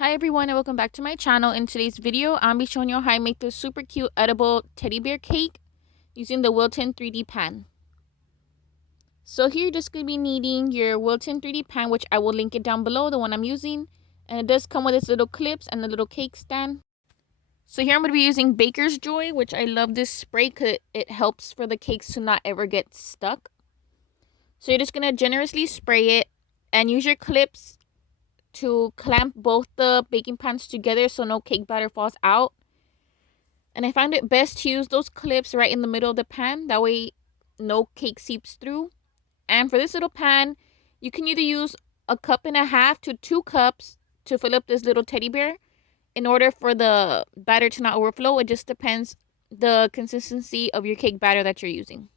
Hi everyone and welcome back to my channel. In today's video, I'll be showing you how I make this super cute edible teddy bear cake using the Wilton 3D pan. So here you're just going to be needing your Wilton 3D pan, which I will link it down below, the one I'm using. And it does come with its little clips and the little cake stand. So here I'm going to be using Baker's Joy, which I love this spray because it helps for the cakes to not ever get stuck. So you're just going to generously spray it and use your clips to clamp both the baking pans together so no cake batter falls out. And I found it best to use those clips right in the middle of the pan. That way no cake seeps through. And for this little pan, you can either use 1.5 cups to 2 cups to fill up this little teddy bear. In order for the batter to not overflow, it just depends the consistency of your cake batter that you're using.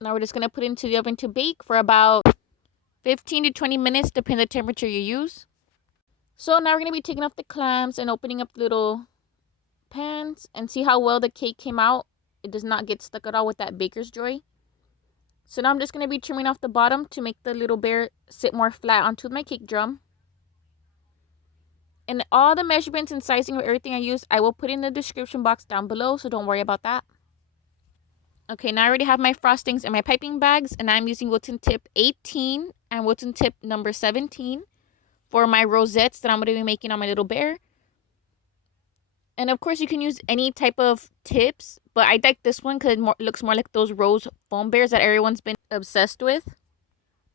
Now we're just going to put it into the oven to bake for about 15 to 20 minutes, depending on the temperature you use. So now we're going to be taking off the clamps and opening up the little pans and see how well the cake came out. It does not get stuck at all with that Baker's Joy. So now I'm just going to be trimming off the bottom to make the little bear sit more flat onto my cake drum. And all the measurements and sizing of everything I use, I will put in the description box down below, so don't worry about that. Okay, now I already have my frostings and my piping bags, and I'm using Wilton Tip 18 and Wilton Tip number 17 for my rosettes that I'm going to be making on my little bear. And of course, you can use any type of tips, but I like this one because it looks more like those rose foam bears that everyone's been obsessed with.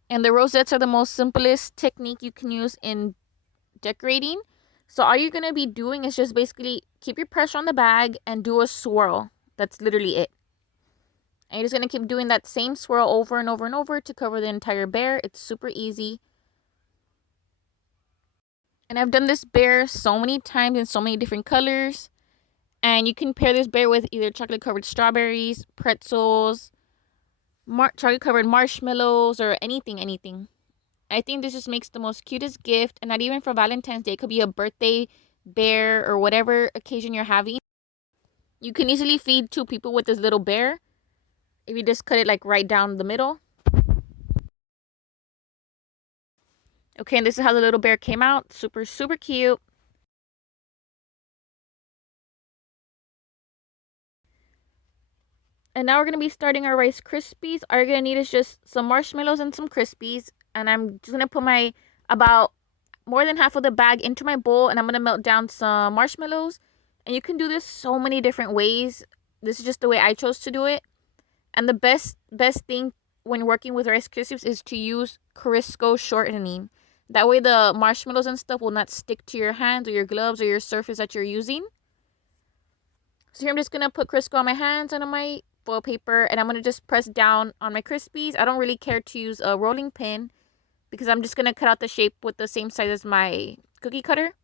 And the rosettes are the most simplest technique you can use in decorating. So all you're going to be doing is just basically keep your pressure on the bag and do a swirl. That's literally it. And you're just going to keep doing that same swirl over and over and over to cover the entire bear. It's super easy. And I've done this bear so many times in so many different colors. And you can pair this bear with either chocolate-covered strawberries, pretzels, chocolate-covered marshmallows, or anything. I think this just makes the most cutest gift. And not even for Valentine's Day. It could be a birthday bear or whatever occasion you're having. You can easily feed 2 people with this little bear if you just cut it like right down the middle. Okay, and this is how the little bear came out. Super, super cute. And now we're going to be starting our Rice Krispies. All you're going to need is just some marshmallows and some Krispies. And I'm just going to put about more than half of the bag into my bowl. And I'm going to melt down some marshmallows. And you can do this so many different ways. This is just the way I chose to do it. And the best thing when working with Rice Krispies is to use Crisco shortening. That way the marshmallows and stuff will not stick to your hands or your gloves or your surface that you're using. So here I'm just going to put Crisco on my hands and on my foil paper. And I'm going to just press down on my Krispies. I don't really care to use a rolling pin because I'm just going to cut out the shape with the same size as my cookie cutter.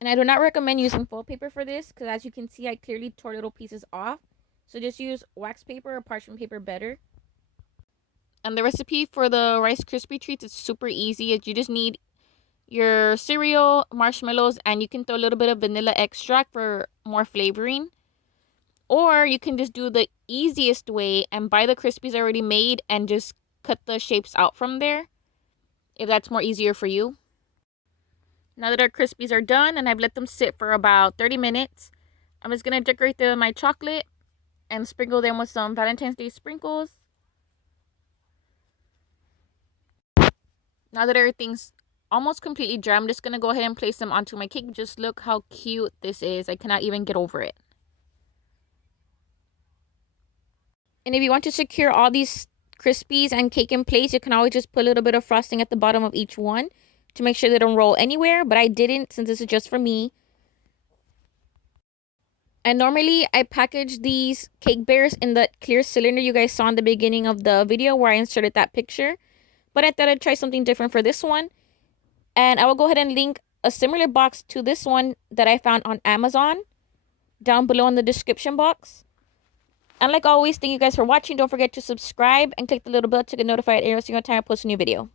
And I do not recommend using foil paper for this because as you can see, I clearly tore little pieces off. So just use wax paper or parchment paper better. And the recipe for the Rice Krispie treats is super easy. You just need your cereal, marshmallows, and you can throw a little bit of vanilla extract for more flavoring. Or you can just do the easiest way and buy the Krispies already made and just cut the shapes out from there, if that's more easier for you. Now that our Krispies are done and I've let them sit for about 30 minutes, I'm just going to decorate them with my chocolate and sprinkle them with some Valentine's Day sprinkles. Now that everything's almost completely dry, I'm just going to go ahead and place them onto my cake. Just look how cute this is. I cannot even get over it. And if you want to secure all these Krispies and cake in place, you can always just put a little bit of frosting at the bottom of each one to make sure they don't roll anywhere, but I didn't since this is just for me. And normally I package these cake bears in the clear cylinder you guys saw in the beginning of the video where I inserted that picture. But I thought I'd try something different for this one. And I will go ahead and link a similar box to this one that I found on Amazon down below in the description box. And like always, thank you guys for watching. Don't forget to subscribe and click the little bell to get notified every single time I post a new video.